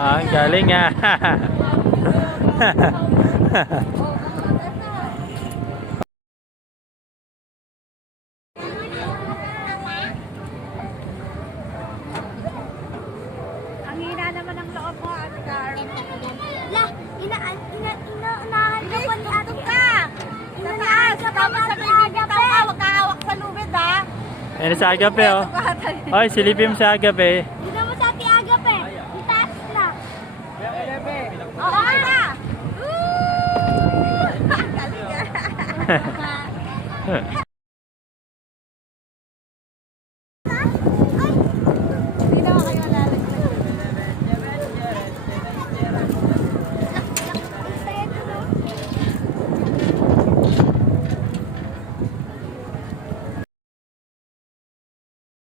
Ang galing nga. Ang hina naman ang loob mo, Ate Carl. La, inaahan ka pa ni Ate ka! Sa taas! Tapos sa bibitaw ka! Huwag ka hawak sa lubid, ha? Ayan sa Agape, oh. Ay, silipin mo sa Agape. Dito mo sa Ate Agape. Yung taas na. Oo na! Galing,